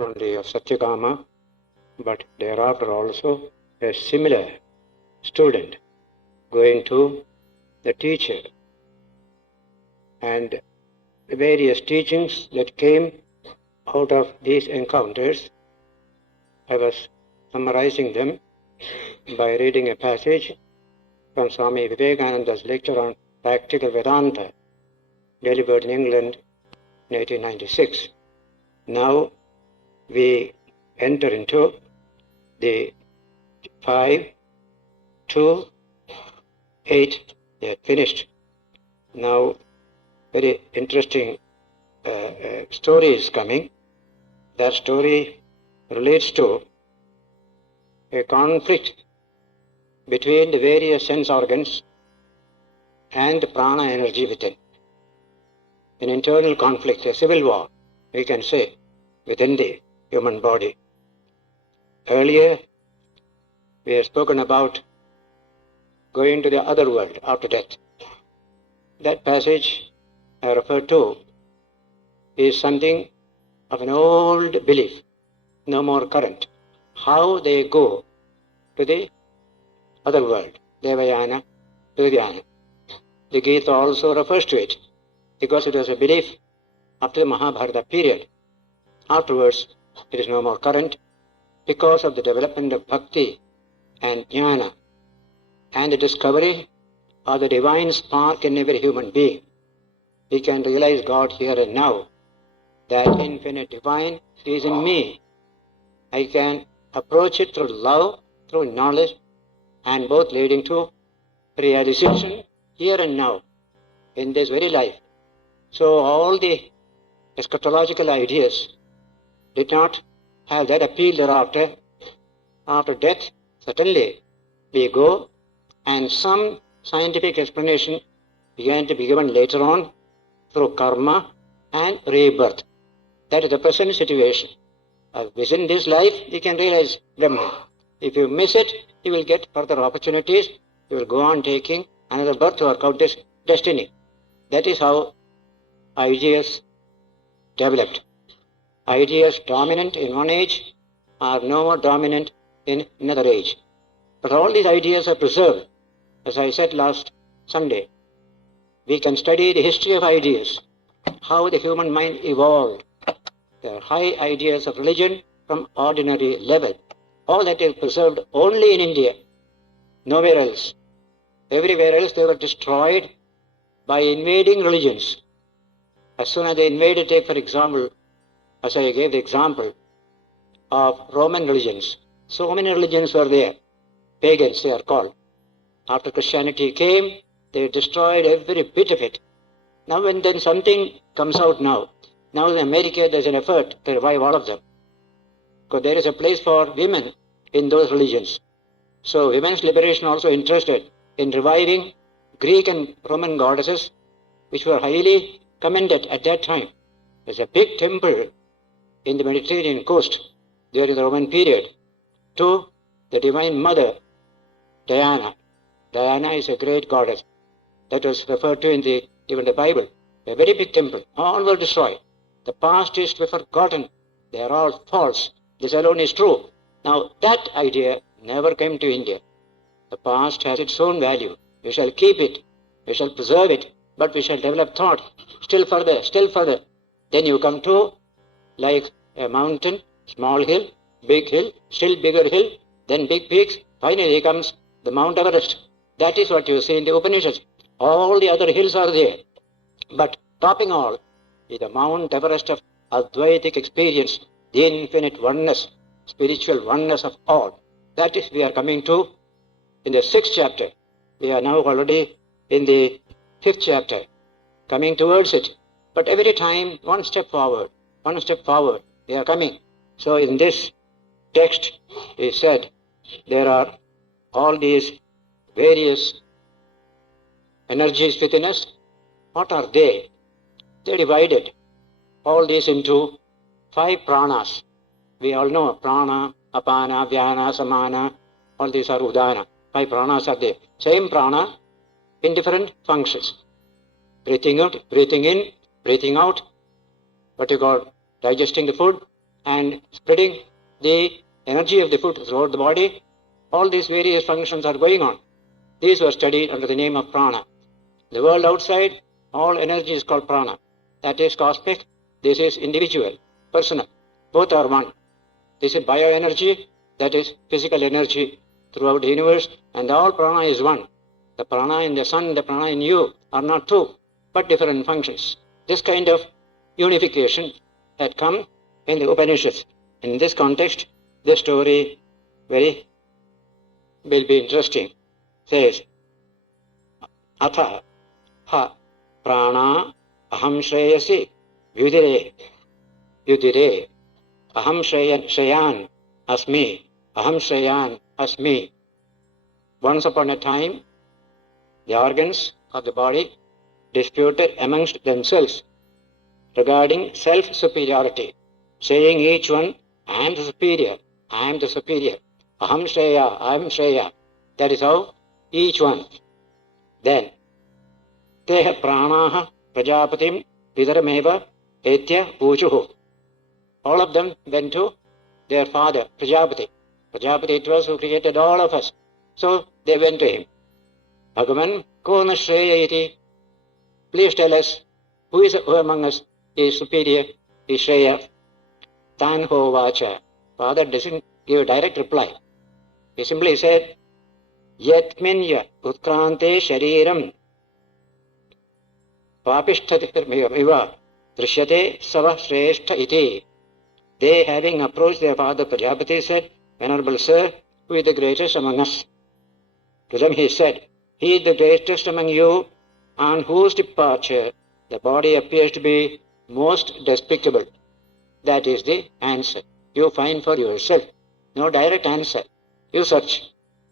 only of Satyakama, but thereafter also a similar student going to the teacher. And the various teachings that came out of these encounters, I was summarizing them by reading a passage from Swami Vivekananda's lecture on practical Vedanta, delivered in England in 1896. Now we enter into the 5, 2, 8, they had finished. Now very interesting story is coming. That story relates to a conflict between the various sense organs and prana energy within. An internal conflict, a civil war, we can say, within the human body. Earlier, we have spoken about going to the other world after death. That passage I referred to is something of an old belief, no more current. How they go to the other world, Devayana, Vidyana. The Gita also refers to it, because it was a belief after the Mahabharata period. Afterwards, it is no more current because of the development of bhakti and jnana and the discovery of the divine spark in every human being. We can realize God here and now. That infinite divine is in me. I can approach it through love, through knowledge, and both leading to realization here and now, in this very life. So all the eschatological ideas did not have that appeal thereafter. After death, certainly we go, and some scientific explanation began to be given later on through karma and rebirth. That is the present situation. Within this life, you can realize Brahman. If you miss it, you will get further opportunities. You will go on taking another birth to work out this destiny. That is how ideas developed. Ideas dominant in one age are no more dominant in another age. But all these ideas are preserved. As I said last Sunday, we can study the history of ideas, how the human mind evolved. There are high ideas of religion from ordinary level. All that is preserved only in India, nowhere else. Everywhere else they were destroyed by invading religions. As soon as they invaded, take for example, as I gave the example of Roman religions. So many religions were there. Pagans they are called. After Christianity came, they destroyed every bit of it. Now and then something comes out now. Now in America there's an effort to revive all of them. Because there is a place for women in those religions. So women's liberation also interested in reviving Greek and Roman goddesses, which were highly commended at that time. There's a big temple in the Mediterranean coast during the Roman period to the Divine Mother, Diana. Diana is a great goddess. That was referred to in even the Bible. A very big temple. All were destroyed. The past is to be forgotten. They are all false. This alone is true. Now that idea never came to India. The past has its own value. We shall keep it. We shall preserve it. But we shall develop thought still further, still further. Then you come to like a mountain, small hill, big hill, still bigger hill, then big peaks. Finally comes the Mount Everest. That is what you see in the Upanishads. All the other hills are there. But topping all is the Mount Everest of Advaitic experience, the infinite oneness, spiritual oneness of all. That is we are coming to in the 6th chapter. We are now already in the 5th chapter, coming towards it. But every time, one step forward, we are coming. So in this text, it said, there are all these various energies within us. What are they? They divided all these into 5 pranas. We all know prana, apana, vyana, samana, all these are udana. 5 pranas are there. Same prana in different functions. Breathing out, breathing in, breathing out. What you call digesting the food, and spreading the energy of the food throughout the body. All these various functions are going on. These were studied under the name of prana. The world outside, all energy is called prana. That is cosmic, this is individual, personal. Both are one. This is bioenergy, that is physical energy throughout the universe, and all prana is one. The prana in the sun, the prana in you are not two, but different functions. This kind of unification had come in the Upanishads. In this context, this story will be interesting. Says, Atha ha prana aham shreyasi yudire aham shreyan asmi. Once upon a time, the organs of the body disputed amongst themselves regarding self-superiority, saying each one, I am the superior, I am the superior. Aham Shreya, I am Shreya. That is how each one. Then, Teha Pranaha Prajapatim Vidarameva Etya Uchuhu. All of them went to their father, Prajapati. Prajapati it was who created all of us. So they went to him. Bhagavan, Kona Shreya iti. Please tell us, who among us is superior, is Shreya? Tanho Vacha. Father doesn't give a direct reply. He simply said, Yatminya Utkrante Shariram Papishthativa Drishyate Sava Shrestha iti. They, having approached their father Prajapati, said, Venerable Sir, who is the greatest among us? To them he said, He is the greatest among you, on whose departure the body appears to be most despicable. That is the answer. You find for yourself. No direct answer. You search.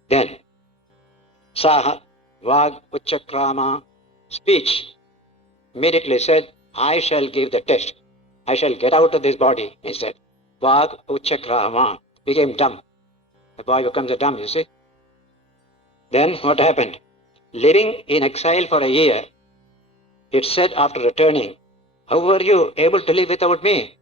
Then, Saha Vag Uchakrama, speech, immediately said, I shall give the test. I shall get out of this body, he said. Vag Uchakrama, became dumb. The boy becomes a dumb, you see. Then what happened? Living in exile for a year, it said after returning, how were you able to live without me?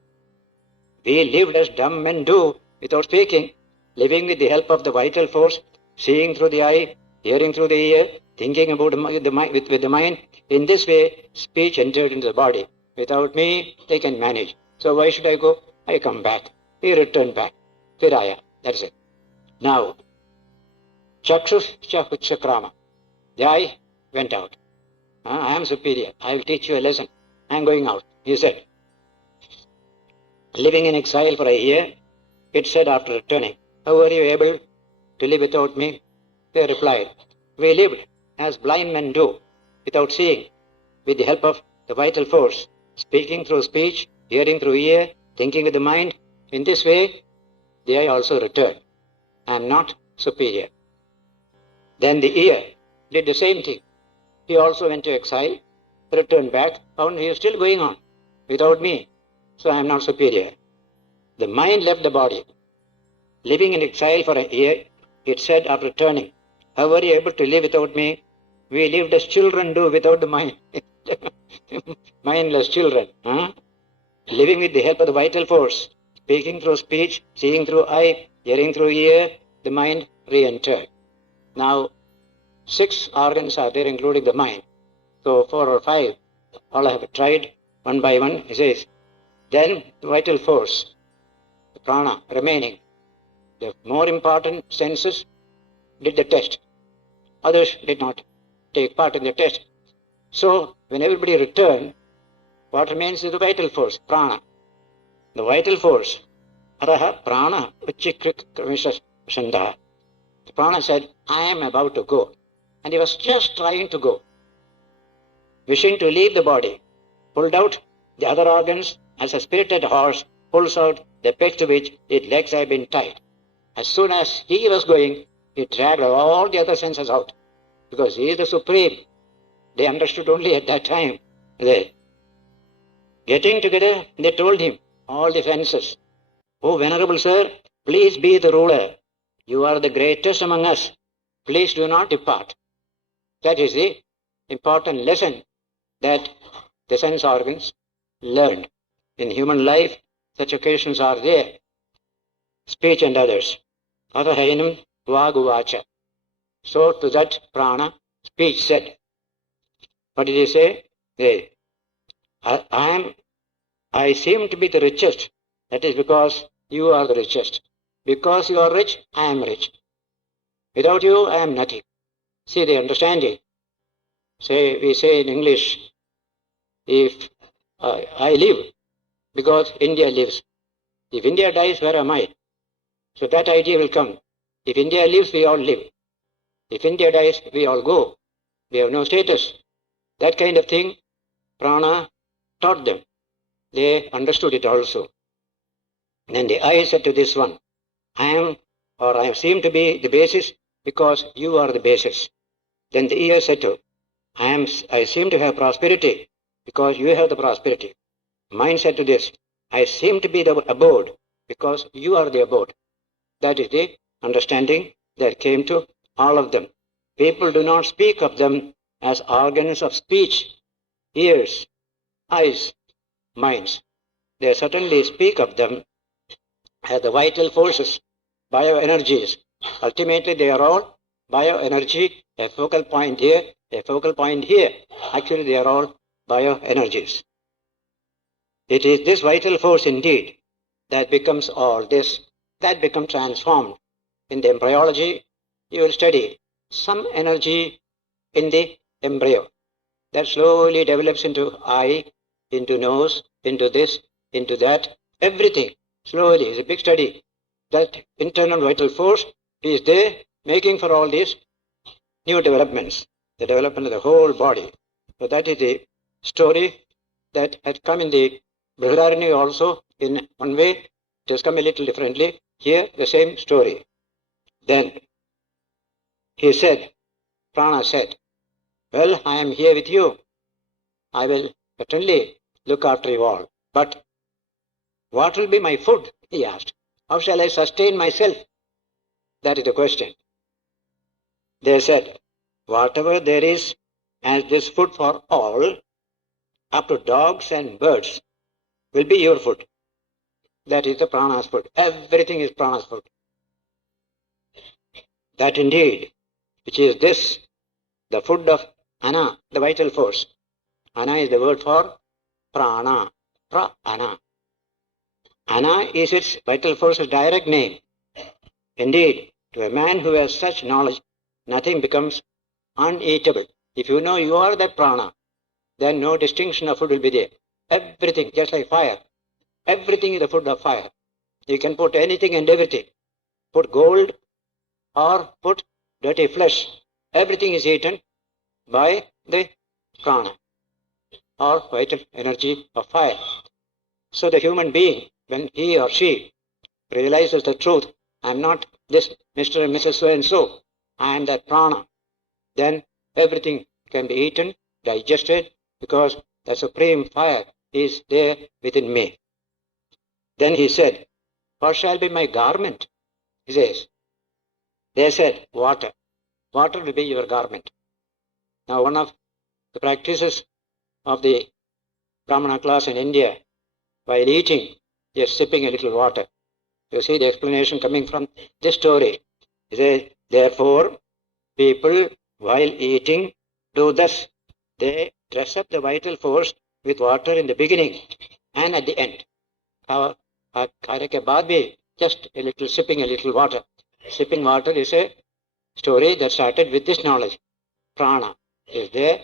We lived as dumb men do, without speaking, living with the help of the vital force, seeing through the eye, hearing through the ear, thinking about with the mind. In this way, speech entered into the body. Without me, they can manage. So why should I go? I come back. He returned back. Firaya. That's it. Now, Chakshus Chakrama. The eye went out. I am superior. I will teach you a lesson. I am going out, he said. Living in exile for a year, it said after returning, how were you able to live without me? They replied, we lived as blind men do, without seeing, with the help of the vital force, speaking through speech, hearing through ear, thinking with the mind. In this way, the eye also returned. I am not superior. Then the ear did the same thing. He also went to exile, returned back, found he is still going on without me. So I am not superior. The mind left the body. Living in exile for a year, it said after returning, how were you able to live without me? We lived as children do without the mind. Mindless children. Living with the help of the vital force, speaking through speech, seeing through eye, hearing through ear, the mind re-entered. Now, 6 organs are there, including the mind. So 4 or 5, all I have tried one by one. He says, then the vital force, the prana remaining, the more important senses did the test. Others did not take part in the test. So when everybody returned, what remains is the vital force, prana. The vital force, araha prana uchikrikamishashandaha. The prana said, I am about to go. And he was just trying to go. Wishing to leave the body, pulled out the other organs as a spirited horse pulls out the peg to which its legs have been tied. As soon as he was going, he dragged all the other senses out, because he is the supreme. They understood only at that time. Getting together, they told him, all the senses, oh, Venerable Sir, please be the ruler. You are the greatest among us. Please do not depart. That is the important lesson that the sense organs learned. In human life, such occasions are there. Speech and others. Athahainam vaguvacha. So to that prana, speech said. What did he say? Hey, I seem to be the richest. That is because you are the richest. Because you are rich, I am rich. Without you, I am nothing. See the understanding. We say in English, if I live, because India lives. If India dies, where am I? So that idea will come. If India lives, we all live. If India dies, we all go. We have no status. That kind of thing, prana taught them. They understood it also. Then the I said to this one, I seem to be the basis because you are the basis. Then the ear said to, I seem to have prosperity because you have the prosperity. Mind said to this, I seem to be the abode because you are the abode. That is the understanding that came to all of them. People do not speak of them as organs of speech, ears, eyes, minds. They certainly speak of them as the vital forces, bioenergies. Ultimately, they are all bioenergy, a focal point here, a focal point here. Actually, they are all bioenergies. It is this vital force indeed that becomes all this, that becomes transformed. In the embryology, you will study some energy in the embryo that slowly develops into eye, into nose, into this, into that, everything. Slowly, it's a big study. That internal vital force is there making for all these new developments, the development of the whole body. So that is the story that had come in the brihadaranyaka also in one way. It has come a little differently. Here, the same story. Then he said, Prana said, well, I am here with you. I will certainly look after you all. But what will be my food? He asked. How shall I sustain myself? That is the question. They said, whatever there is as this food for all, up to dogs and birds, will be your food. That is the prana's food. Everything is prana's food. That indeed, which is this, the food of ana, the vital force. Ana is the word for prana, pra-ana. Ana is its vital force's direct name. Indeed, to a man who has such knowledge, nothing becomes uneatable. If you know you are that prana, then no distinction of food will be there. Everything, just like fire. Everything is the food of fire. You can put anything and everything. Put gold or put dirty flesh. Everything is eaten by the prana or vital energy of fire. So the human being, when he or she realizes the truth, I am not this Mr. and Mrs. So-and-so, I am that prana, then everything can be eaten, digested, because the supreme fire is there within me. Then he said, what shall be my garment? He says, they said, water. Water will be your garment. Now, one of the practices of the Brahmana class in India, while eating, just sipping a little water. You see the explanation coming from this story. He says, therefore, people, while eating, do thus. They dress up the vital force with water in the beginning and at the end. Khane ke baad bhi just a little sipping a little water. Sipping water is a story that started with this knowledge. Prana is there.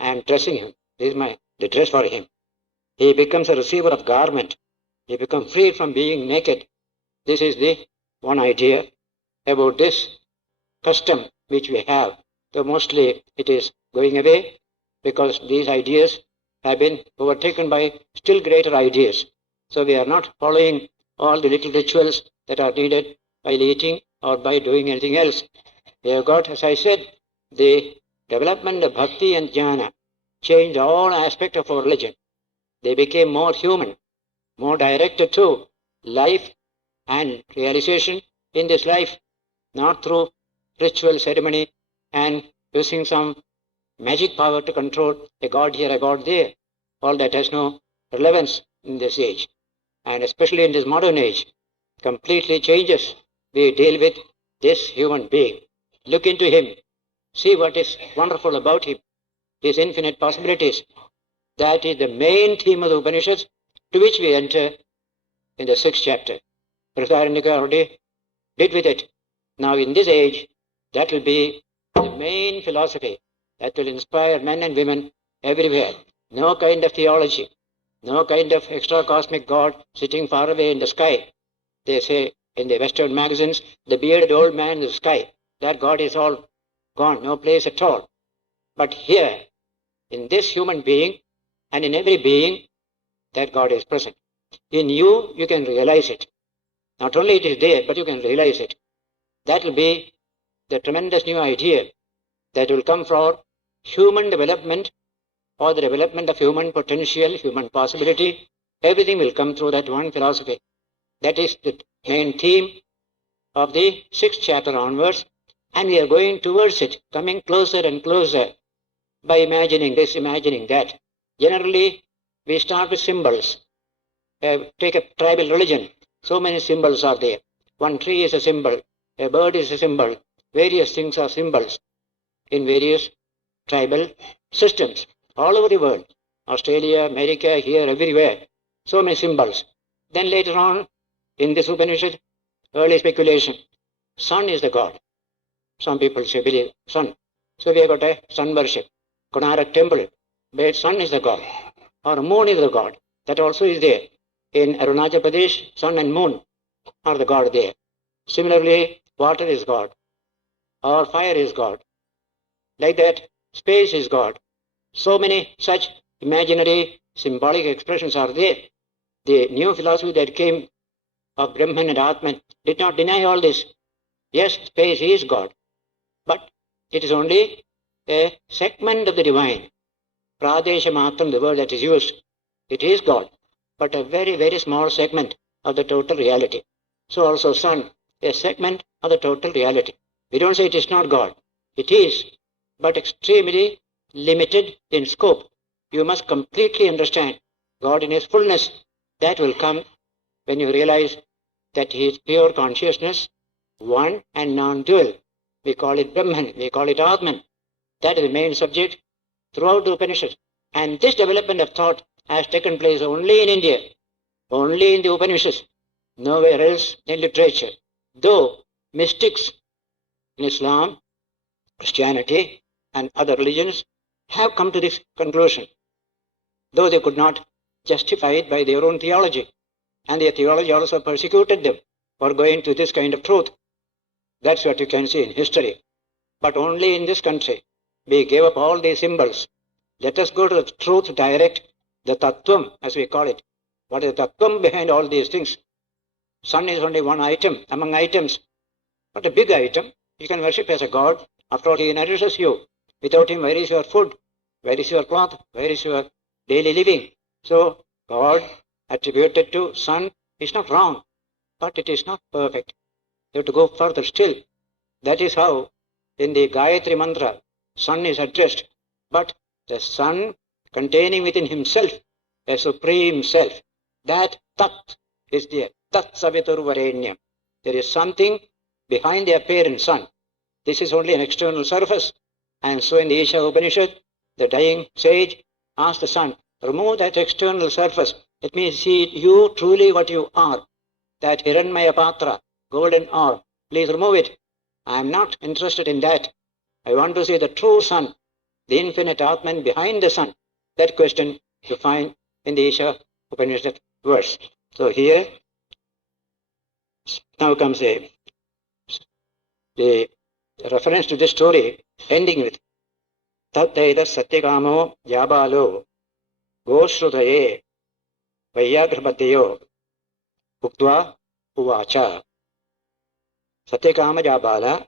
I am dressing him. This is the dress for him. He becomes a receiver of garment. He becomes free from being naked. This is the one idea about this custom which we have. Though mostly it is going away because these ideas have been overtaken by still greater ideas. So we are not following all the little rituals that are needed while eating or by doing anything else. We have got, as I said, the development of bhakti and jnana changed all aspects of our religion. They became more human, more directed to life and realization in this life, not through ritual ceremony and using some magic power to control a god here, a god there. All that has no relevance in this age. and especially in this modern age, completely changes. We deal with this human being. Look into him. See what is wonderful about him, his infinite possibilities. That is the main theme of the Upanishads, to which we enter in the 6th chapter. Brihadaranyaka already did with it. Now in this age, that will be the main philosophy that will inspire men and women everywhere. No kind of theology, no kind of extra cosmic God sitting far away in the sky. They say in the Western magazines, the bearded old man in the sky, that God is all gone, no place at all. But here, in this human being, and in every being, that God is present. In you, you can realize it. Not only it is there, but you can realize it. That will be the tremendous new idea that will come from human development or the development of human potential, human possibility. Everything will come through that one philosophy. That is the main theme of the 6th chapter onwards, and we are going towards it, coming closer and closer by imagining this, imagining that. Generally, we start with symbols. Take a tribal religion. So many symbols are there. One tree is a symbol. A bird is a symbol. Various things are symbols in various tribal systems all over the world. Australia, America, here, everywhere. So many symbols. Then later on, in this Upanishad, early speculation. Sun is the God. Some people say, believe sun. So we have got a sun worship. Konarak temple, where sun is the God. Or moon is the God. That also is there. In Arunachal Pradesh, sun and moon are the God there. Similarly, water is God. Or fire is God. Like that, space is God. So many such imaginary, symbolic expressions are there. The new philosophy that came of Brahman and Atman did not deny all this. Yes, space is God. But it is only a segment of the divine. Pradesha Matram, the word that is used, it is God, but a very, very small segment of the total reality. So also sun, a segment of the total reality. We don't say it is not God. It is, but extremely limited in scope. You must completely understand God in His fullness. That will come when you realize that He is pure consciousness, one and non-dual. We call it Brahman, we call it Atman. That is the main subject throughout the Upanishads. And this development of thought has taken place only in India, only in the Upanishads, nowhere else in literature. Though mystics in Islam, Christianity, and other religions have come to this conclusion, though they could not justify it by their own theology. And their theology also persecuted them for going to this kind of truth. That's what you can see in history. But only in this country, we gave up all these symbols. Let us go to the truth direct, the tattvam, as we call it. What is the tattvam behind all these things? Sun is only one item among items, but a big item. You can worship as a god. After all, He nourishes you. Without Him, where is your food? Where is your cloth? Where is your daily living? So, God attributed to sun is not wrong, but it is not perfect. You have to go further still. That is how in the Gayatri Mantra, sun is addressed, but the sun containing within himself a supreme self, that tat is there, tat saviturvarenyam. There is something behind the apparent sun. This is only an external surface. And so in the Isha Upanishad, the dying sage asked the sun, remove that external surface. Let me see you truly what you are. That Hiranmaya Patra, golden orb, please remove it. I am not interested in that. I want to see the true sun, the infinite Atman behind the sun. That question you find in the Isha Upanishad verse. So here, now comes the reference to this story, ending with Tattaida Satyakamo Jabalo Goshrutaye Vayagrapatayo Uktva Uvacha. Satyakama Jabala,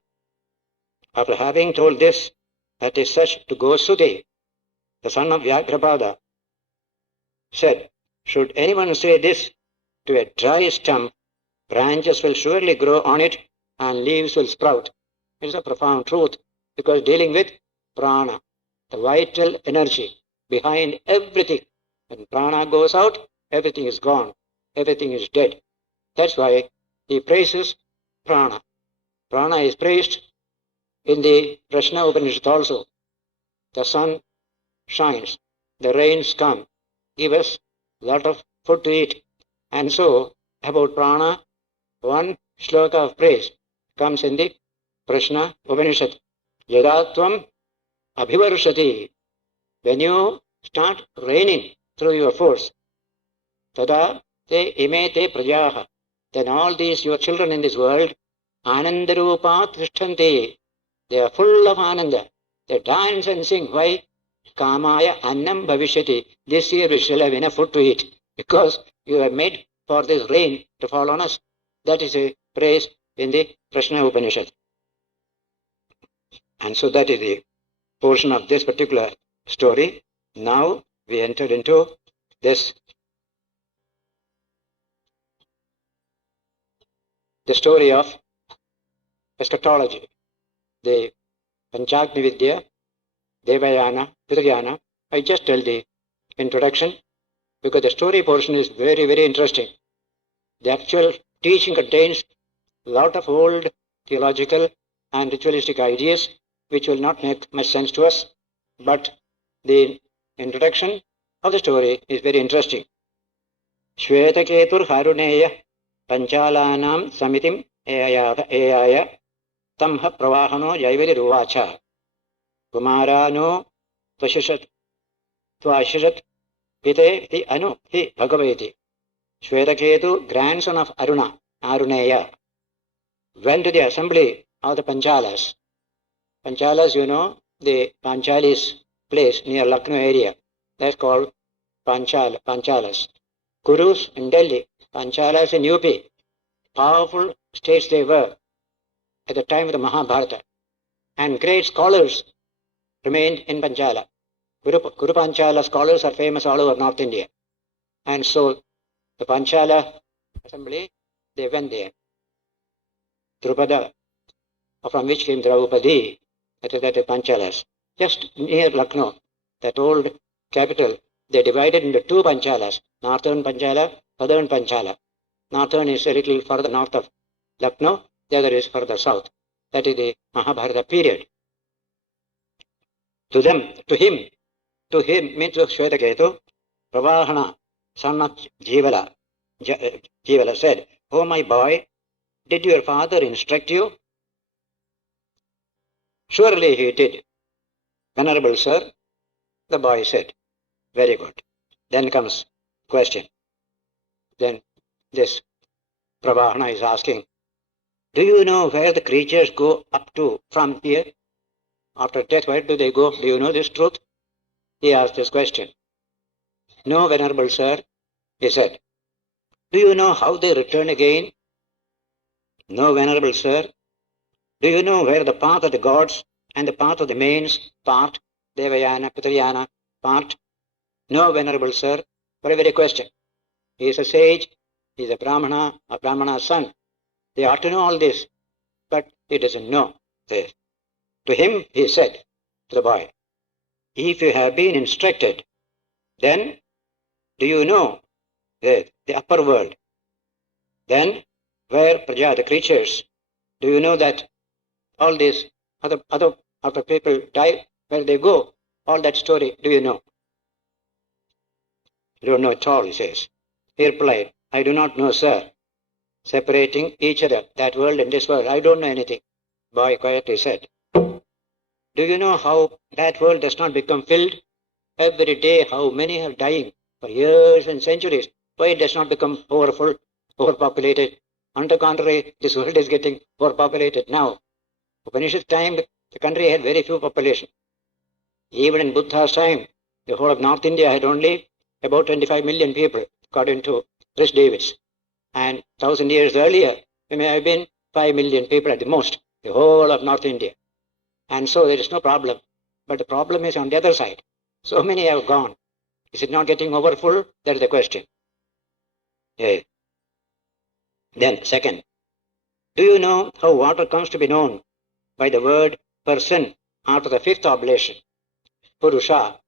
after having told this, that is such to Gosruti, the son of Vyagrapada, said, should anyone say this to a dry stump, branches will surely grow on it and leaves will sprout. It is a profound truth, because dealing with prana, the vital energy behind everything. When prana goes out, everything is gone. everything is dead. That's why he praises prana. Prana is praised in the Prashna Upanishad also. The sun shines, the rains come, give us a lot of food to eat. And so, about prana, one shloka of praise comes in the Prashna Upanishad. Yadatvam abhivarshati. When you start raining through your force, tada te imete prajaha. Then all these your children in this world, anandarupa trishthanti. They are full of ananda. They dance and sing. Why? Kamaya annam bhavishyati. This year we shall have enough food to eat, because you have made for this rain to fall on us. That is a praise in the Prashna Upanishad. And so that is the portion of this particular story. Now we enter into this, the story of eschatology, the Panchagni Vidya, Devayana, Pitrayana. I just tell the introduction because the story portion is very, very interesting. The actual teaching contains a lot of old theological and ritualistic ideas which will not make much sense to us, but the introduction of the story is very interesting. Shvetaketur Haruneya Panchalanam Samitim Eaya Tamha Pravahano Jaivali Ruvacha Kumarano Tvashishat Pite Hi Anu Hi Bhagavati. Shvetaketu, grandson of Aruneya, went to the assembly of the Panchalas. Panchalas, you know, the Panchalis place near Lucknow area. That's called Panchalas. Kurus in Delhi, Panchalas in UP. Powerful states they were at the time of the Mahabharata. And great scholars remained in Panchala. Kuru Panchala scholars are famous all over North India. And so the Panchala assembly, they went there. Drupada, from which came Draupadi, that is the Panchalas. Just near Lucknow, that old capital, they divided into two Panchalas, Northern Panchala, Southern Panchala. Northern is a little further north of Lucknow, the other is further south. That is the Mahabharata period. To him means to Shvetaketu, Pravahana, son of Jivala said, "Oh my boy, did your father instruct you?" "Surely he did, Venerable sir," the boy said. Very good. Then comes question. Then this Pravahana is asking, "Do you know where the creatures go up to from here? After death, where do they go? Do you know this truth?" He asked this question. "No, Venerable sir," he said. "Do you know how they return again?" "No, Venerable sir." "Do you know where the path of the gods and the path of the mains part, Devayana, Pitrayana part?" "No, Venerable sir." Very, very question. He is a sage, he is a Brahmana's son. They ought to know all this, but he doesn't know this. To him, he said, to the boy, "If you have been instructed, then do you know the upper world? Then where Praja, the creatures, do you know that all these other people die, where they go? All that story, do you know?" "You don't know at all," he says. He replied, "I do not know, sir. Separating each other, that world and this world, I don't know anything." Boy quietly said, "Do you know how that world does not become filled? Every day, how many are dying for years and centuries? Why it does not become overfull, overpopulated? On the contrary, this world is getting overpopulated now. Upanishad's time, the country had very few population. Even in Buddha's time, the whole of North India had only about 25 million people, according to Chris Davids. And 1,000 years earlier, there may have been 5 million people at the most, the whole of North India. And so there is no problem. But the problem is on the other side. So many have gone. Is it not getting overfull? That is the question. Yeah. Then, second, do you know how water comes to be known? By the word person after the fifth oblation. Purusha.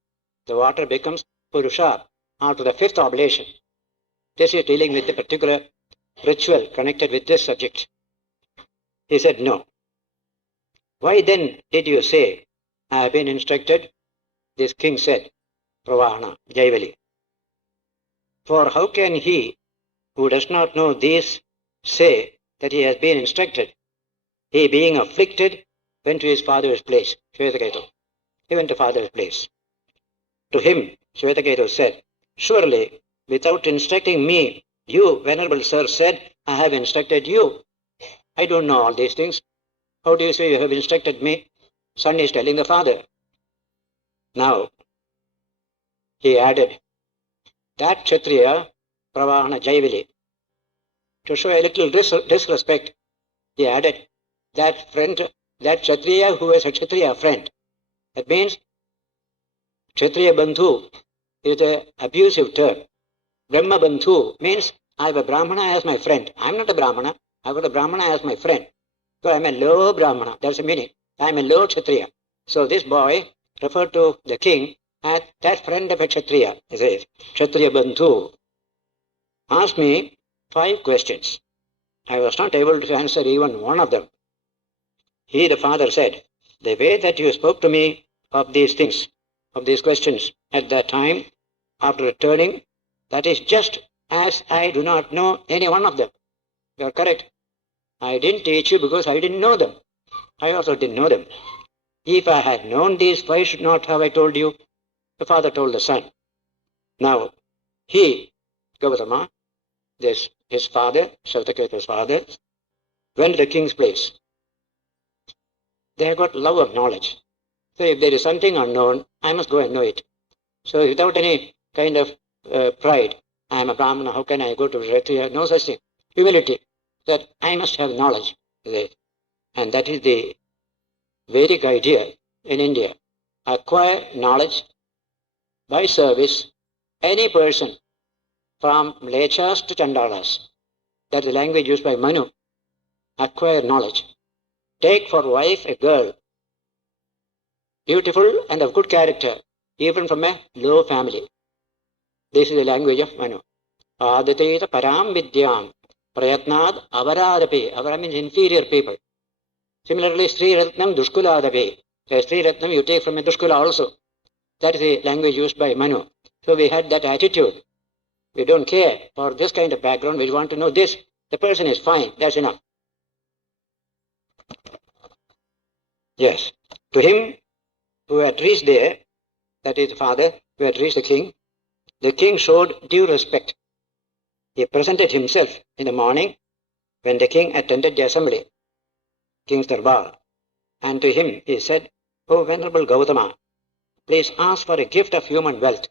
The water becomes Purusha after the fifth oblation. this is dealing with a particular ritual connected with this subject. He said, no. Why then did you say, I have been instructed? This king said, Pravana, Jaivali. For how can he who does not know these say that he has been instructed? He, being afflicted, went to his father's place, Shvetaketu. He went to father's place. To him, Shvetaketu said, surely, without instructing me, you, Venerable Sir, said, I have instructed you. I don't know all these things. How do you say you have instructed me? Son is telling the father. Now, he added, that Kshatriya, Pravana Jaivali, to show a little disrespect, he added, that friend, that Kshatriya who is a Kshatriya friend. That means, Kshatriya Bandhu is an abusive term. Brahma Bandhu means, I have a Brahmana as my friend. I am not a Brahmana. I have got a Brahmana as my friend. So I am a low Brahmana. That's the meaning. I am a low Kshatriya. So this boy referred to the king as that friend of a Kshatriya. He says, Kshatriya Bandhu asked me 5 questions. I was not able to answer even one of them. He, the father, said, the way that you spoke to me of these things, of these questions at that time, after returning, that is just as I do not know any one of them. You are correct. I didn't teach you because I didn't know them. I also didn't know them. If I had known these, why should not have I told you? The father told the son. Now, he, Gautama, his father, Shvetaketu's father, went to the king's place. They have got love of knowledge. So if there is something unknown, I must go and know it. So without any kind of pride, I am a Brahmana, how can I go to Kshatriya? No such thing. Humility, that I must have knowledge. And that is the Vedic idea in India. Acquire knowledge by service, any person, from Mlechas to Chandalas. That is the language used by Manu. Acquire knowledge. Take for wife a girl, beautiful and of good character, even from a low family. This is the language of Manu. Adateta param vidyam prayatnad avaradapi. Avara means inferior people. Similarly, Sri Ratnam dushkuladapi. The Sri Ratnam you take from a dushkula also. That is the language used by Manu. So we had that attitude. We don't care for this kind of background. We want to know this. The person is fine. That's enough. Yes. To him who had reached there, that is the father, who had reached the king showed due respect. He presented himself in the morning when the king attended the assembly, king's darbar. And to him he said, O Venerable Gautama, please ask for a gift of human wealth.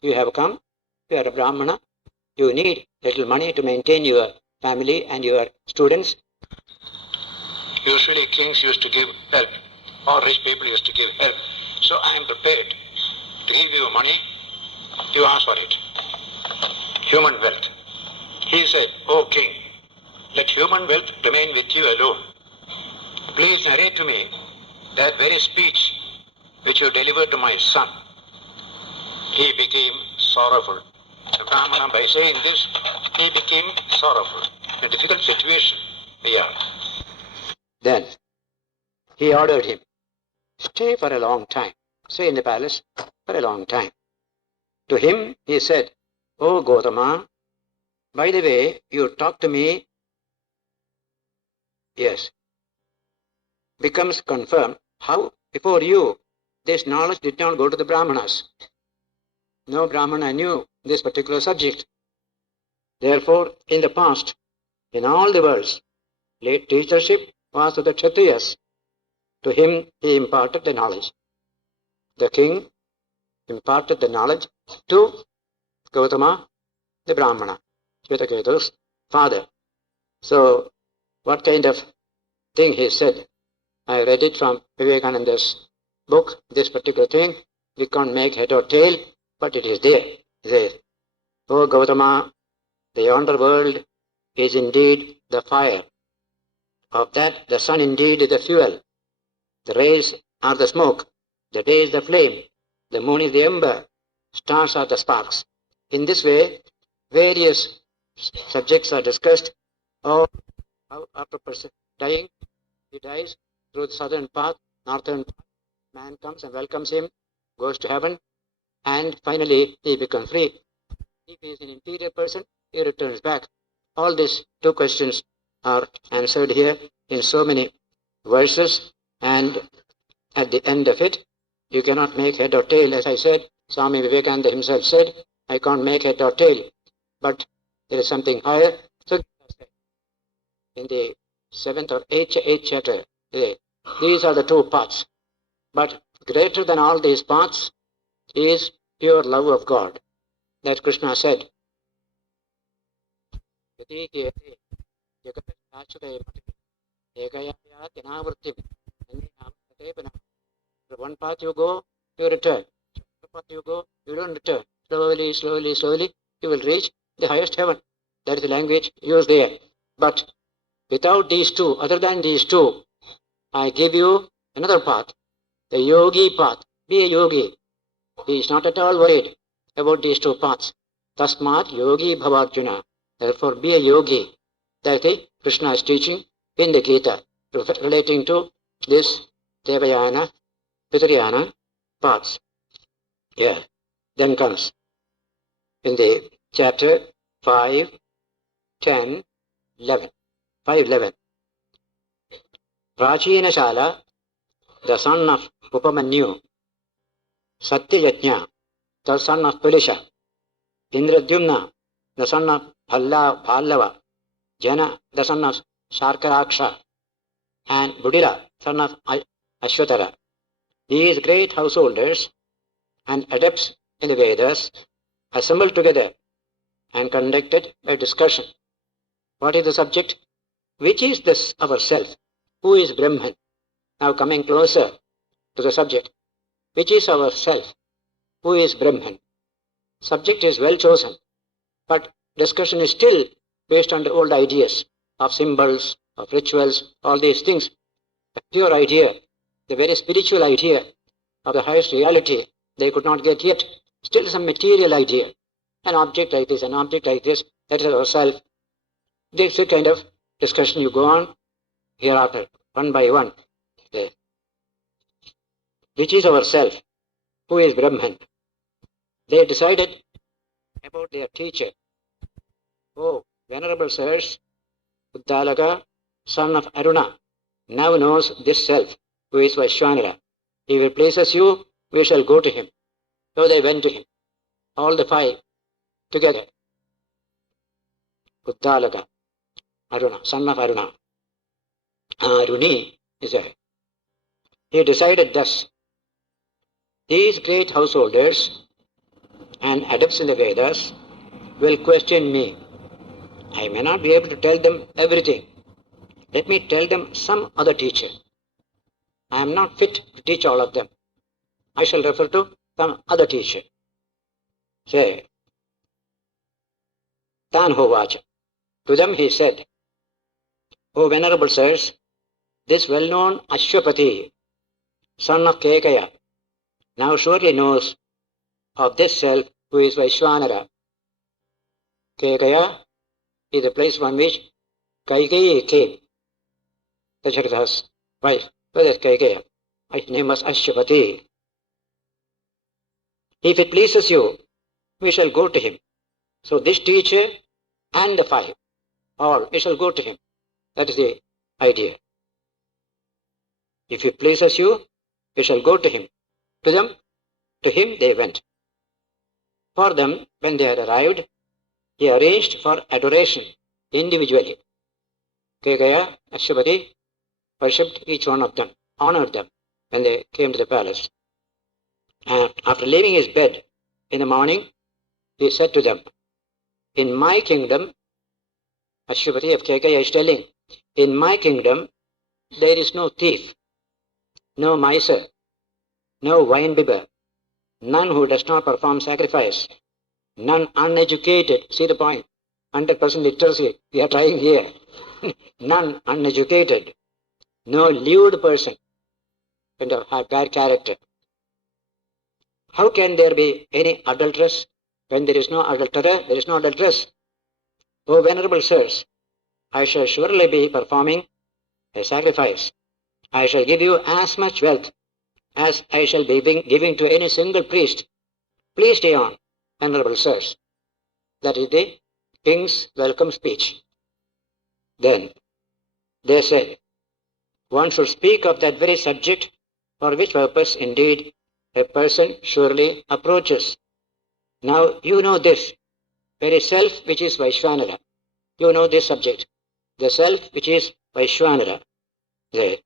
You have come, you are a Brahmana, you need little money to maintain your family and your students. Usually kings used to give help, or rich people used to give help. So I am prepared to give you money, you ask for it. Human wealth. He said, O king, let human wealth remain with you alone. Please narrate to me that very speech which you delivered to my son. He became sorrowful. The Brahmana, by saying this, he became sorrowful. A difficult situation. Yeah. Then he ordered him, stay for a long time. Stay in the palace for a long time. To him he said, O Gautama, by the way, you talk to me, yes, becomes confirmed how before you this knowledge did not go to the Brahmanas. No Brahmana knew this particular subject. Therefore, in the past, in all the worlds, late teachership was to the Kshatriyas. To him he imparted the knowledge. The king imparted the knowledge to Gautama, the Brahmana, Shvetaketu's father. So, what kind of thing he said? I read it from Vivekananda's book, this particular thing. We can't make head or tail, but it is there. He says, O Gautama, the yonder world is indeed the fire. Of that, the sun indeed is the fuel. The rays are the smoke. The day is the flame. The moon is the ember. Stars are the sparks. In this way, various subjects are discussed. Or how after a person dying, he dies through the southern path, northern path. Man comes and welcomes him, goes to heaven, and finally he becomes free. If he is an inferior person, he returns back. All these two questions are answered here in so many verses, and at the end of it, you cannot make head or tail. As I said, Swami Vivekananda himself said, I can't make head or tail, but there is something higher. So in the 7th or 8th chapter, these are the two paths. But greater than all these paths is pure love of God. That Krishna said. One path you go, you return. One path you go, you don't return. Slowly, slowly, slowly, you will reach the highest heaven. That is the language used there. But without these two, other than these two, I give you another path, the yogi path. Be a yogi. He is not at all worried about these two paths. Tasmat yogi bhavarjuna. Therefore, be a yogi. That is Krishna is teaching in the Gita, relating to this Devayana, Pitrayana paths. Yeah. Then comes in the chapter 5, 10, 11. 5:11. Prachina Shala, the son of Upamanyu, Satyajna, the son of Pulisha, Indradyumna, the son of Pallava, Jana, the son of Sharkaraksha, and Budira, son of Ashwatara. These great householders and adepts in the Vedas assembled together and conducted a discussion. What is the subject? Which is this ourself? Who is Brahman? Now coming closer to the subject. Which is ourself? Who is Brahman? Subject is well chosen, but discussion is still based on the old ideas of symbols, of rituals, all these things. The pure idea, the very spiritual idea of the highest reality, they could not get yet. Still some material idea. An object like this, an object like this, that is ourself. This is a kind of discussion you go on hereafter, one by one. Which is ourself? Who is Brahman? They decided about their teacher. Oh, Venerable Sirs, Uddalaka, son of Aruna, now knows this self, who is Vaishwanara. He will place us you, we shall go to him. So they went to him, all the five together. Uddalaka, Aruna, son of Aruna. Aruni is there. He decided thus. These great householders and adepts in the Vedas will question me. I may not be able to tell them everything. Let me tell them some other teacher. I am not fit to teach all of them. I shall refer to some other teacher. Say, Tanhovacha. To them he said, O Venerable Sirs, this well-known Ashwapati, son of Kekaya, now surely knows of this self who is Vaishwanara. Kekaya is the place from which Kaikeyi came. Dasharath's wife. Where is Kaikeya? His name was Ashwapati. If it pleases you, we shall go to him. So this teacher and the five, all, we shall go to him. That is the idea. If it pleases you, we shall go to him. To him they went. For them, when they had arrived, he arranged for adoration individually. Kekaya, Ashwapati worshipped each one of them, honored them when they came to the palace. And after leaving his bed in the morning, he said to them, in my kingdom, Ashwapati of Kekaya is telling, in my kingdom, there is no thief, no miser, no wine bibber, none who does not perform sacrifice, none uneducated. See the point, 100% literacy we are trying here. None uneducated, no lewd person, kind of have bad character. How can there be any adulteress When there is no adulterer, there is no adulteress. O venerable sirs, I shall surely be performing a sacrifice. I shall give you as much wealth as I shall be giving to any single priest. Please stay on, venerable sirs. That is the king's welcome speech. Then they said, one should speak of that very subject for which purpose indeed a person surely approaches. Now you know this very self which is Vaishvanara. You know this subject, the self which is Vaishvanara. They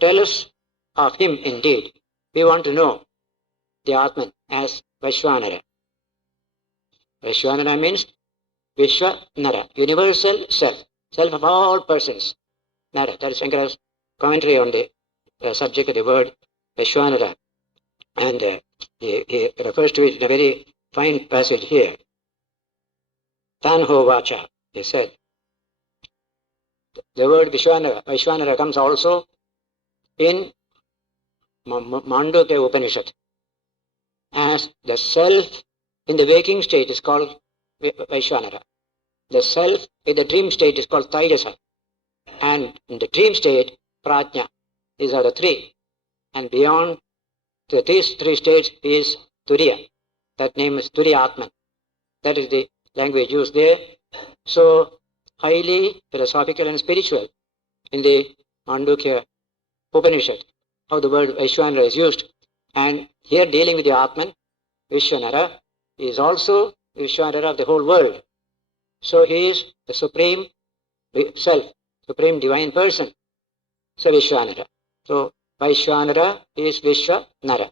tell us of him indeed. We want to know the Atman as Vaishvanara. Vaishvanara means Vishwanara, universal self, self of all persons. Nara, that is Shankara's commentary on the subject of the word Vishwanara. And he refers to it in a very fine passage here. Tanho Vacha, he said. The word Vishwanara comes also in Chandogya Upanishad as the self in the waking state is called Vaishvanara. The self in the dream state is called Taijasa. And in the dream state, Prajna. These are the three. And beyond these three states is Turiya. That name is Turiya Atman. That is the language used there. So, highly philosophical and spiritual in the Chandogya Upanishad, how the word Vaishvanara is used. And here dealing with the Atman, Vishwanara is also Vishwanara of the whole world. So he is the supreme self, supreme divine person. So Vishwanara. So Vaishvanara is Vishwanara.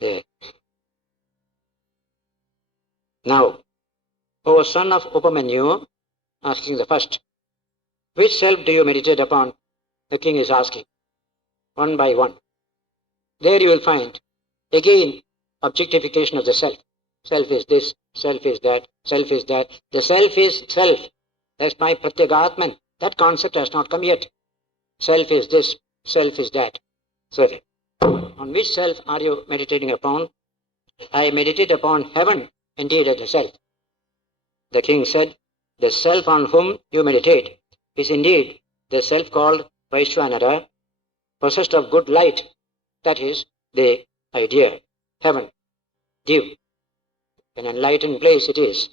There. Now, O son of Upamanyu, asking the first, which self do you meditate upon? The king is asking, one by one. There you will find, again, objectification of the self. Self is this, self is that, self is that. The self is self. That's my Pratyagatman. That concept has not come yet. Self is this, self is that. So, on which self are you meditating upon? I meditate upon heaven, indeed, as a self. The king said, the self on whom you meditate is indeed the self called Vaishvanara, possessed of good light. That is the idea. Heaven, Div. An enlightened place it is.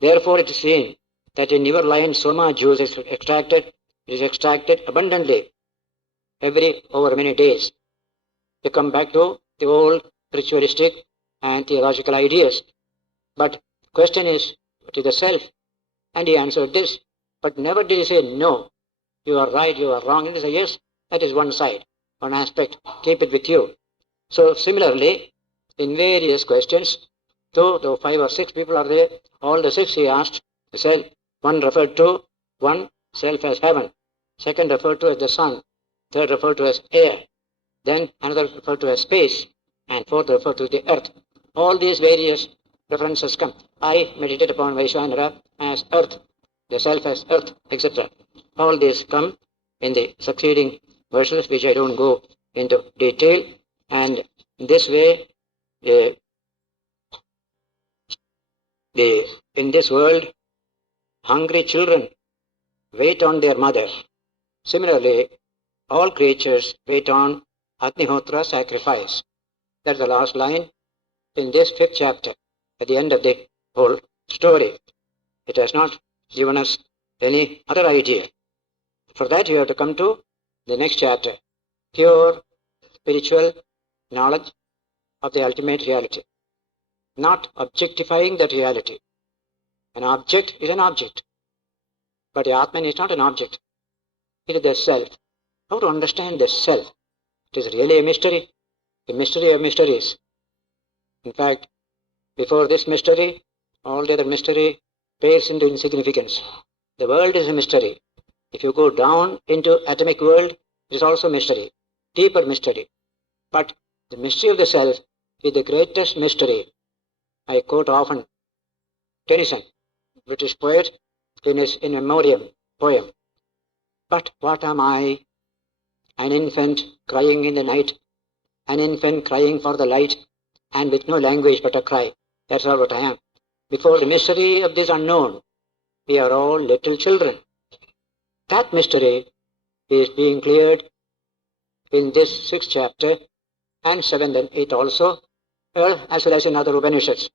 Therefore it is seen that in your line Soma juice is extracted abundantly over many days. You come back to the old ritualistic and theological ideas. But question is, what is the self? And he answered this. But never did he say, no, you are right, you are wrong. And he said, yes, that is one side, one aspect. Keep it with you. So similarly, in various questions, though 5 or 6 people are there, all the 6 he asked, the self, one referred to one self as heaven, second referred to as the sun, third referred to as air, then another referred to as space, and fourth referred to the earth. All these various references come. I meditate upon Vaishvanara as earth, the self as earth, etc. All these come in the succeeding verses, which I don't go into detail. And in this way, in this world, hungry children wait on their mother. Similarly, all creatures wait on Agnihotra sacrifice. That's the last line in this 5th chapter, at the end of the whole story. It has not given us any other idea. For that you have to come to the next chapter, pure spiritual knowledge of the ultimate reality, not objectifying that reality. An object is an object, but the Atman is not an object. It is the self. How to understand the self? It is really a mystery of mysteries. In fact, before this mystery, all the other mystery pales into insignificance. The world is a mystery. If you go down into atomic world, it is also mystery, deeper mystery. But the mystery of the self is the greatest mystery. I quote often Tennyson, British poet, in his In Memoriam poem. But what am I? An infant crying in the night, an infant crying for the light, and with no language but a cry. That's all what I am. Before the mystery of this unknown, we are all little children. That mystery is being cleared in this 6th chapter and 7th and 8th also, as well as in other Upanishads.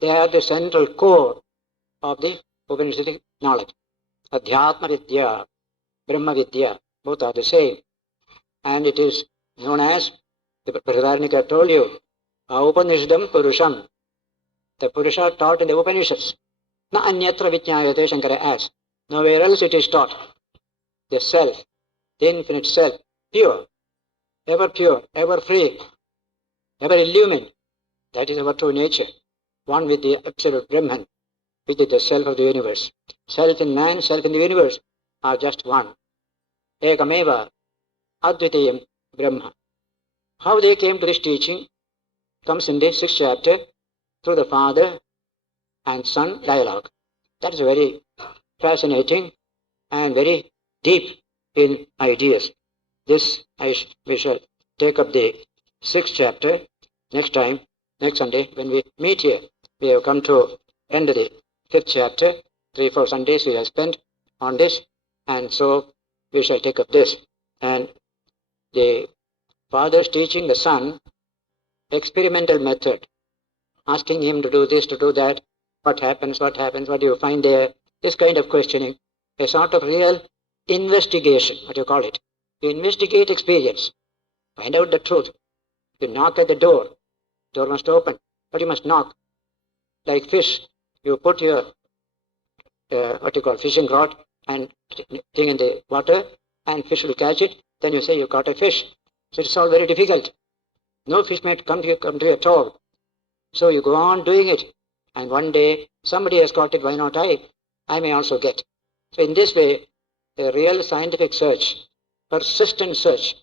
They are the central core of the Upanishadic knowledge. Adhyatma Vidya, Brahma Vidya, both are the same. And it is known as, the brihadaranyaka told you, Upanishadam Purusham. The Purusha taught in the Upanishads. Na anyatra vijñāyate, Shankara asks. Nowhere else it is taught. The self, the infinite self, pure, ever free, ever illumined. That is our true nature. One with the absolute Brahman, which is the self of the universe. Self in man, self in the universe are just one. Ekameva, Advitiyam Brahma. How they came to this teaching comes in the 6th chapter through the father and son dialogue. That is very fascinating and very deep in ideas. This we shall take up the 6th chapter next time, next Sunday when we meet here. We have come to end of the 5th chapter. 3-4 Sundays we have spent on this, and so we shall take up this. And the father is teaching the son experimental method, asking him to do this, to do that, what happens, what do you find there, this kind of questioning, a sort of real investigation, what you call it. You investigate experience, find out the truth. You knock at the door must open, but you must knock. Like fish, you put your, fishing rod and thing in the water, and fish will catch it, then you say you caught a fish. So it's all very difficult. No fish might come to you at all. So you go on doing it, and one day somebody has caught it, why not I? I may also get. So in this way, a real scientific search, persistent search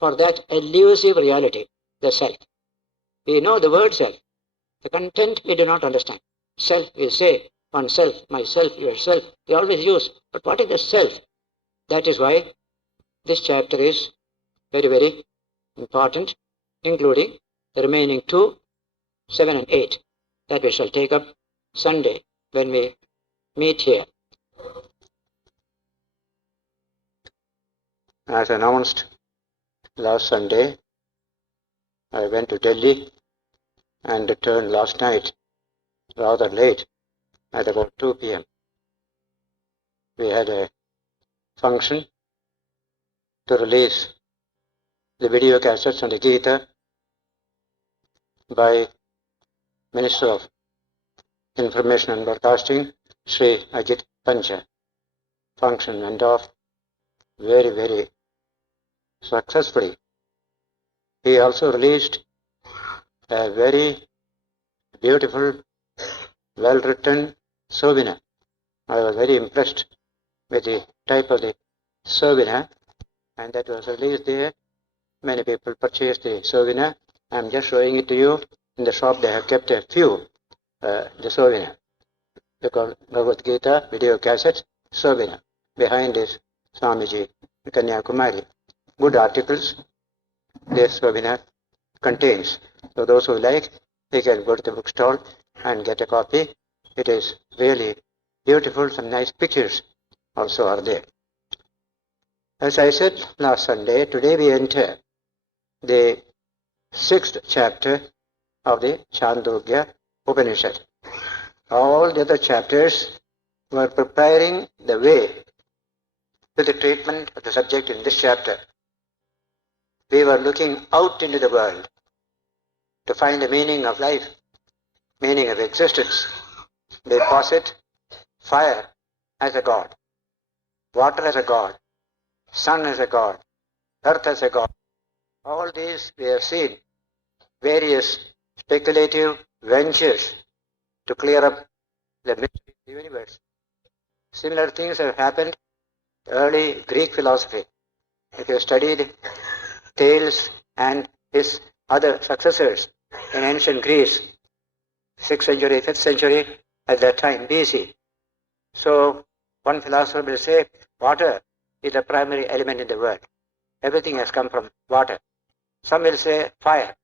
for that elusive reality, the self. We know the word self. The content we do not understand. Self, we say, oneself, myself, yourself, we always use. But what is the self? That is why this chapter is very, very important, including the remaining 2, 7 and 8, that we shall take up Sunday when we meet here. As announced last Sunday, I went to Delhi and returned last night rather late, at about 2 p.m. We had a function to release the video cassettes on the Gita by Minister of Information and Broadcasting, Sri Ajit Pancha. Function went off very, very successfully. He also released a very beautiful, well-written souvenir. I was very impressed with the type of the souvenir, and that was released there. Many people purchased the souvenir. I am just showing it to you. In the shop they have kept a few, the souvenir. They call Bhagavad Gita video cassette souvenir. Behind is Swamiji, Kanyakumari. Good articles this souvenir contains. So those who like, they can go to the bookstall and get a copy. It is really beautiful. Some nice pictures also are there. As I said last Sunday, today we enter the 6th chapter of the Chandogya Upanishad. All the other chapters were preparing the way to the treatment of the subject in this chapter. We were looking out into the world to find the meaning of life, meaning of existence. They posit fire as a god, water as a god, sun as a god, earth as a god. All these we have seen various speculative ventures to clear up the mystery of the universe. Similar things have happened in early Greek philosophy. If you studied Thales and his other successors in ancient Greece, 6th century, 5th century, at that time, BC. So, one philosopher will say, water is the primary element in the world. Everything has come from water. Some will say, fire.